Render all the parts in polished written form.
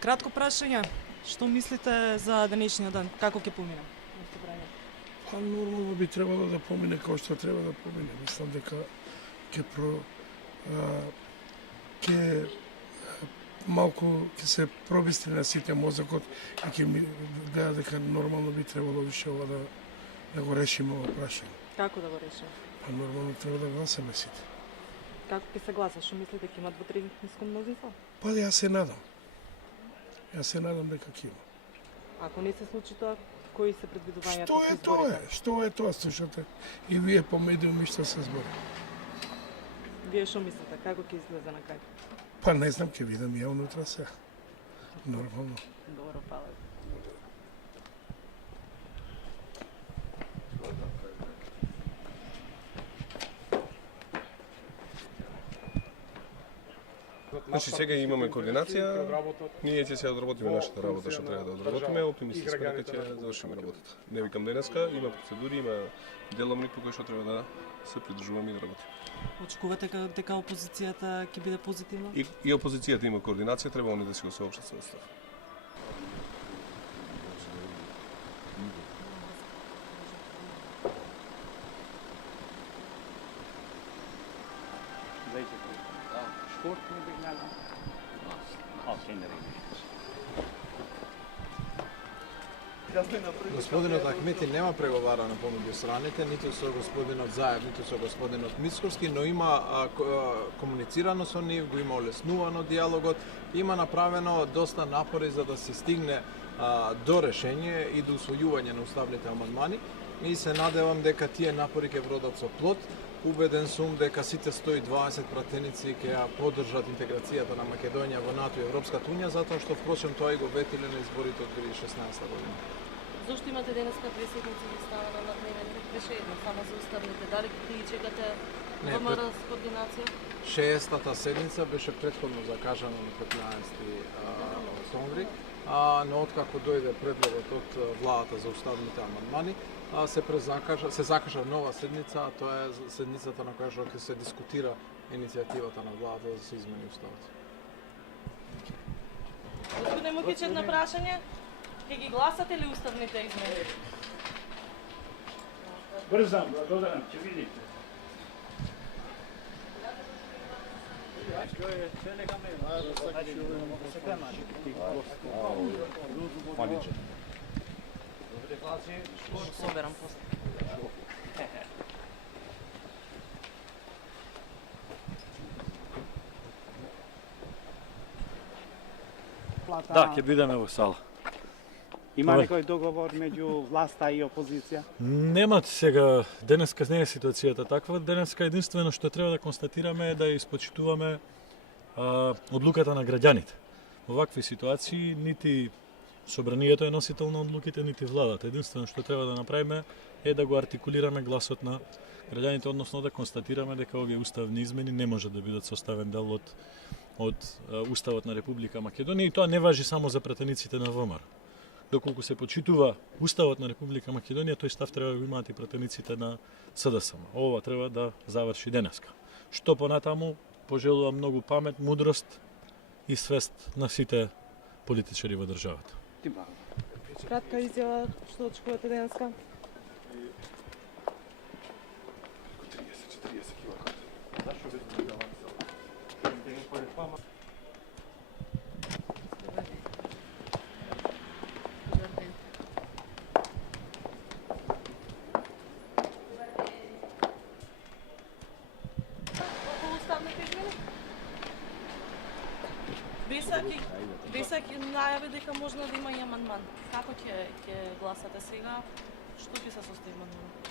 Кратко прашање, што мислите за денешниот ден? Како ќе помине? Па нормално би требало да помине како што треба да помине. Мислам дека ќе малку ќе се пробистри на сите мозокот и ќе ми гледа дека нормално би требало више ова да го решиме ова прашање. Како да го решиме? Па нормално треба да гласаме сите. Како ќе се гласа? Што мислите дека има двотреćinско мнозинство? Па јас се надам. Јас се надам дека ќе има. Ако не се случи тоа, кои се предвидувањата Што со е тоа? изборите? Што е тоа, слушате? И вие по медиуми што се збори. Вие што мислите? Како ќе излезе на крај? Па не знам, ќе видам ја унутра се. Нормално. Добро, фала. Значи сега имаме координација, ние ќе се одработиме нашата работа што треба да одработиме, оптимистично дека ќе завршиме работата. Не викам денеска, има процедури, има деловник по кој што треба да се придржуваме и да работиме. Очекувате дека опозицијата ќе биде позитивна? И опозицијата има координација, треба они да си го соопштат со остав. Господинот Ахмети нема преговарано помеѓу страните, ниту со господинот Заев, ниту со господинот Мицковски, но има комуницирано со нив, го има олеснувано диалогот, има направено доста напори за да се стигне до решение и до усвојување на уставните амандмани. И се надевам дека тие напори ќе вродат со плод. Убеден сум дека сите 120 пратеници ќе ја поддржат интеграцијата на Македонија во НАТО и Европската унија, затоа што впрочем тоа и го ветиле на изборите од 2016 година. Зошто имате денеска две седмици за ставане на дневен ред? Беше едно, само за уставните. Дали ги чекате ВМРО с координација? Шестата седница беше претходно закажана на 15 октомври, но откако дојде предлогот од владата за уставните амандмани, се закажа нова седница, а тоа е седницата на која што ќе се дискутира иницијативата на владата да се измени уставот. Господин Мукич, едно прашање. Ќе ги гласате ли уставните измени? Брзам, благодарам, ќе видите. Соберам после. Да, ќе бидеме во сала. Има некој договор меѓу власта и опозиција? Немат сега, денеска не е ситуацијата таква, денеска единствено што треба да констатираме е да испочитуваме одлуката на граѓаните. Во вакви ситуации нити собранието е носител на одлуките, нити владата. Единствено што треба да направиме е да го артикулираме гласот на граѓаните, односно да констатираме дека овие уставни измени не може да бидат составен дел од Уставот на Република Македонија и тоа не важи само за пратениците на ВМРО. Доколку се почитува Уставот на Република Македонија, тој став треба да го имаат и пратениците на СДСМ. Ова треба да заврши денеска. Што понатаму, пожелувам многу памет, мудрост и свест на сите политичари во државата. Кратка изјава, што очекувате денеска? Бесак најави дека можно да има и амандман. Како ќе гласате сега? Што ќе се состои амандманот?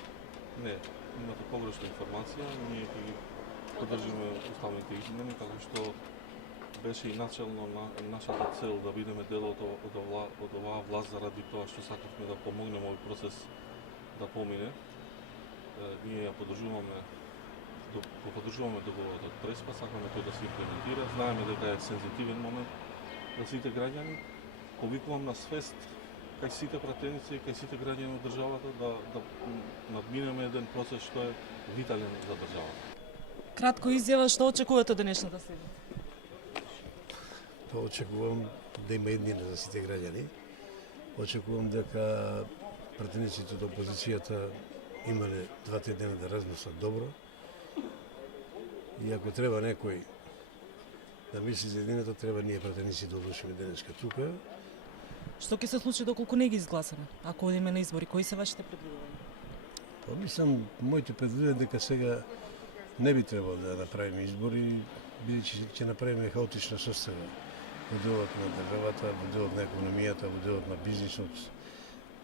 Не, имате погрешна информација. Ние ќе ги поддржиме уставните измени, како што беше и начелно на нашата цел да бидеме дел од оваа власт заради тоа што сакавме да помогнеме овој процес да помине. Ние ја поддржуваме договорот од Преспа, сакаме тој да се имплементира. Знаеме дека е сензитивен момент за сите граѓани. Повикувам на свест кај сите пратеници, кај сите граѓани од државата да надминеме еден процес што е витален за државата. Кратко изјава, што очекувате од денешната седница? Тоа очекувам да има еднина за сите граѓани. Очекувам дека пратениците од опозицијата имале 2-3 дена да размислат добро. И ако треба некој да мисли за едината, треба ние пратеници да одлучиме денеска тука. Што ќе се случи доколку не ги изгласаме? Ако одиме на избори, кои се вашите предвидувања? Па мислам, моите предвидувања дека сега не би требало да направиме избори, бидејќи ќе направиме хаотична состава во делот на државата, во делот на економијата, во делот на бизнисот,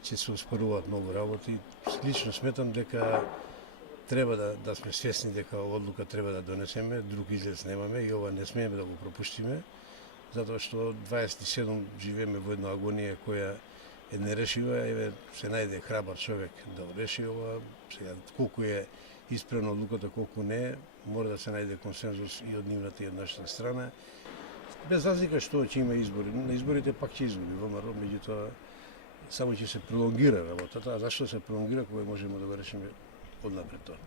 ќе се успоруваат многу работи. Лично сметам дека треба да сме свесни дека одлука треба да донесеме, друг излез немаме и ова не смееме да го пропуштиме, затоа што 27 живееме во една агонија која е нерешива, еве се најде храбар човек да реши ова. Сега колку е исправна одлуката, колку не, мора да се најде консензус и од нивната и од нашата страна. Без разлика што ќе има избори, на изборите пак ќе изгуби ВМРО, меѓутоа само ќе се пролонгира работата. А зашто се пролонгира кога можеме да го решиме однапред тоа?